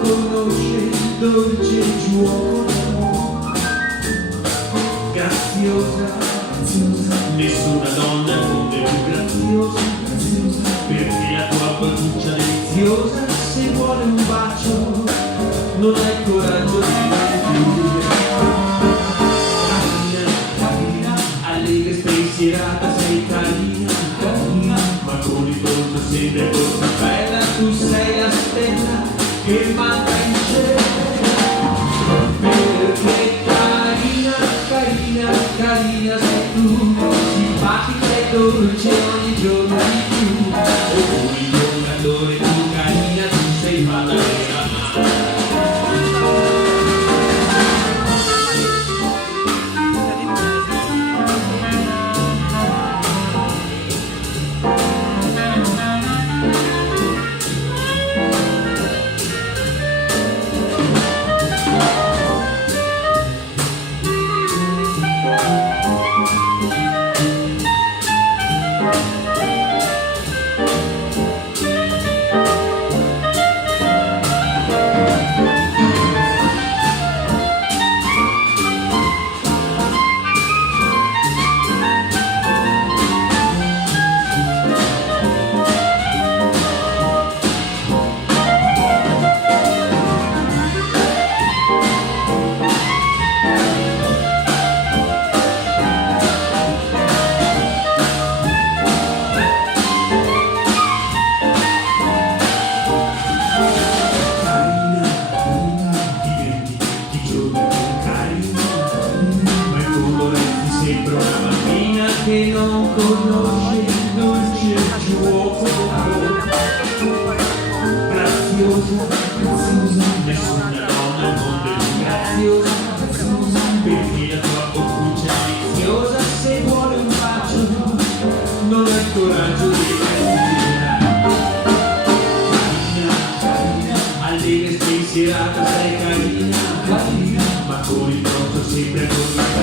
conosce il dolce giuoco d'amore. Graziosa, nessuna donna al mondo è più graziosa, perché la tua boccuccia deliziosa, se vuole un bacio, non ha il coraggio di partire. Carina, carina, allegra e spensierata, sei carina, carina, ma con il volto sempre così bella, tu sei la stella che manca in cielo. Perché carina, carina, carina sei tu, simpatica e dolce ogni giorno di più. Oh, il giocatore, tu carina, tu sei fatta vera. Sembra una bambina che non conosce il dolce giuoco d'amore. Graziosa, graziosa, nessuna donna al mondo è più graziosa, graziosa, perché la tua boccuccia deliziosa, se vuole un bacio, non ha il coraggio di partire. Carina, carina, allegra e spensierata, sei carina, carina, ma con il volto sempre così